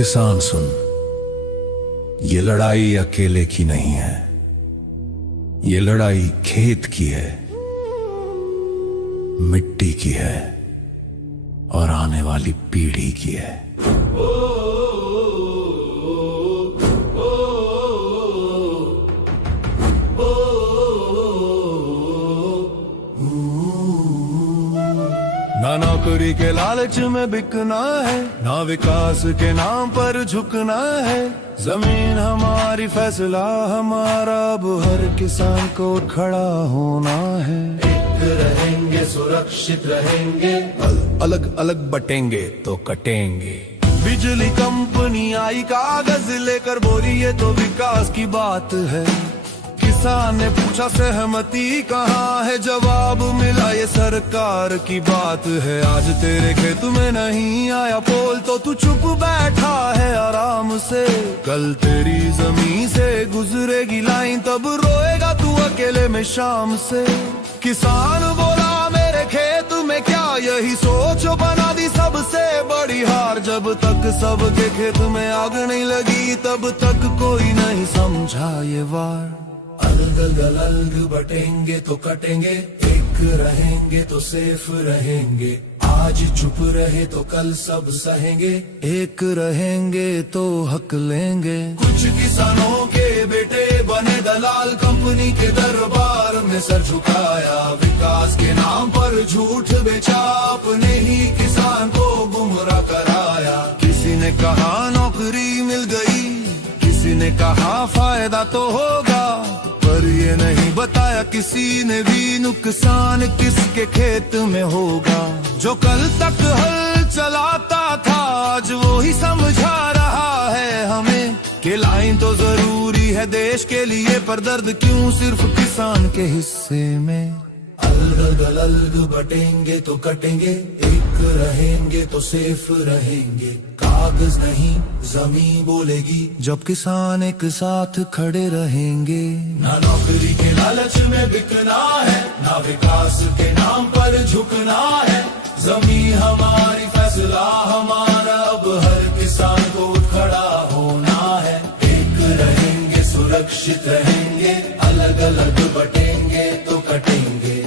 किसान सुन, ये लड़ाई अकेले की नहीं है, ये लड़ाई खेत की है, मिट्टी की है और आने वाली पीढ़ी की है। ना नौकरी के लालच में बिकना है, ना विकास के नाम पर झुकना है। जमीन हमारी, फैसला हमारा, अब हर किसान को खड़ा होना है। एक रहेंगे सुरक्षित रहेंगे, अलग अलग बटेंगे तो कटेंगे। बिजली कंपनी आई कागज लेकर, बोली ये तो विकास की बात है। किसान ने पूछा सहमति कहाँ है, जवाब मिला ये सरकार की बात है। आज तेरे खेत में नहीं आया पोल तो तू चुप बैठा है आराम से। कल तेरी जमीन से गुजरेगी लाइन, तब रोएगा तू अकेले में शाम से। किसान बोला मेरे खेत में क्या, यही सोच बना दी सबसे बड़ी हार। जब तक सबके खेत में आग नहीं लगी, तब तक कोई नहीं समझा ये वार। अलग अलग बटेंगे तो कटेंगे, एक रहेंगे तो सेफ रहेंगे। आज चुप रहे तो कल सब सहेंगे, एक रहेंगे तो हक लेंगे। कुछ किसानों के बेटे बने दलाल, कंपनी के दरबार में सर झुकाया। विकास के नाम पर झूठ बेचा, अपने ही किसान को गुमराह कराया। किसी ने कहा नौकरी मिल गई, किसी ने कहा फायदा तो होगा, पर ये नहीं बताया किसी ने भी नुकसान किसके खेत में होगा। जो कल तक हल चलाता था, आज वो ही समझा रहा है हमें कि लाइन तो जरूरी है देश के लिए, पर दर्द क्यों सिर्फ किसान के हिस्से में। अलग अलग बटेंगे तो कटेंगे, एक रहेंगे तो सेफ रहेंगे। कागज नहीं जमीन बोलेगी, जब किसान एक साथ खड़े रहेंगे। ना नौकरी के लालच में बिकना है, ना विकास के नाम पर झुकना है। जमीन हमारी, फैसला हमारा, अब हर किसान को खड़ा होना है। एक रहेंगे सुरक्षित रहेंगे, अलग अलग बटेंगे तो कटेंगे।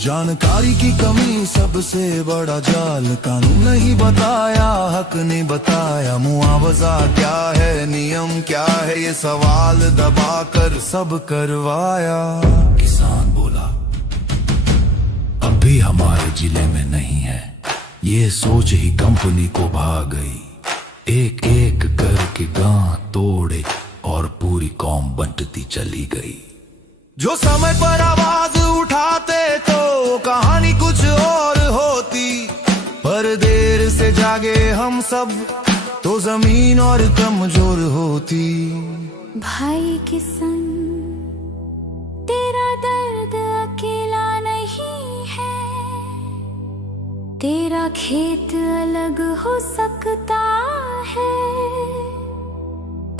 जानकारी की कमी सबसे बड़ा जाल, कानून नहीं बताया, हक नहीं बताया। मुआवजा क्या है, नियम क्या है, ये सवाल दबा कर सब करवाया। किसान बोला अब भी हमारे जिले में नहीं है, ये सोच ही कंपनी को भाग गई। एक एक करके गांव तोड़े और पूरी कौम बंटती चली गई। जो समय पर आवाज उठाते तो कहानी कुछ और होती, पर देर से जागे हम सब तो जमीन और कमजोर होती। भाई किसान तेरा दर्द अकेला नहीं है, तेरा खेत अलग हो सकता है,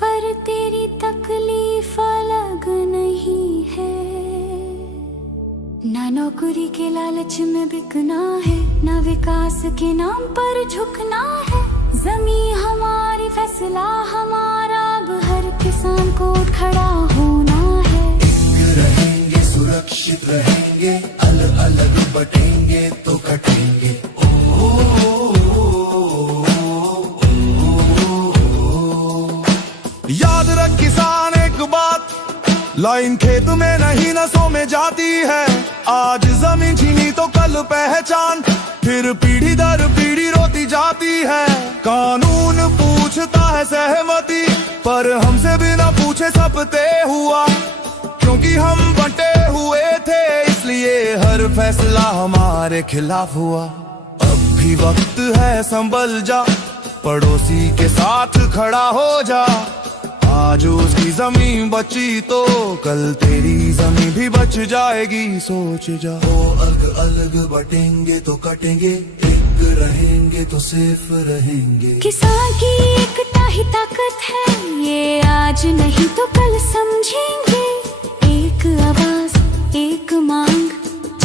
पर तेरी तकलीफ अलग नहीं है। ना नौकरी के लालच में बिकना है, ना विकास के नाम पर झुकना है। जमीन हमारी, फैसला हमारा, अब हर किसान को खड़ा होना है। एक रहेंगे सुरक्षित रहेंगे, अलग अलग बटेंगे तो कटेंगे। याद रख किसान एक बात, लाइन खेत में नहीं नसों में जाती है। आज जमीन छीनी तो कल पहचान, फिर पीढ़ी दर पीढ़ी रोती जाती है। कानून पूछता है सहमति, पर हमसे बिना पूछे सब तय हुआ। क्योंकि हम बंटे हुए थे, इसलिए हर फैसला हमारे खिलाफ हुआ। अब भी वक्त है संभल जा, पड़ोसी के साथ खड़ा हो जा। आज उसकी जमीन बची तो कल तेरी जमीन भी बच जाएगी, सोच जा। ओ अलग अलग बटेंगे तो कटेंगे, एक रहेंगे तो सेफ रहेंगे। किसान की एकता ही ताकत है, ये आज नहीं तो कल समझेंगे। एक आवाज, एक मांग,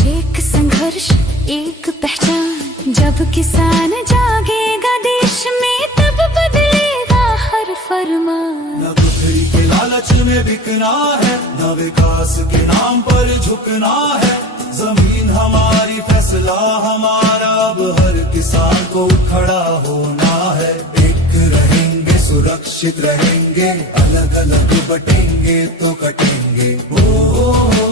एक संघर्ष। संघर्ष एक पहचान। जब किसान जागेगा देश में तब बदलेगा हर फरमान। न बिक्री के लालच में बिकना है, न विकास के नाम पर झुकना है। जमीन हमारी फैसला हमारा, अब हर किसान को खड़ा होना है। एक रहेंगे सुरक्षित रहेंगे, अलग अलग बटेंगे तो कटेंगे। ओ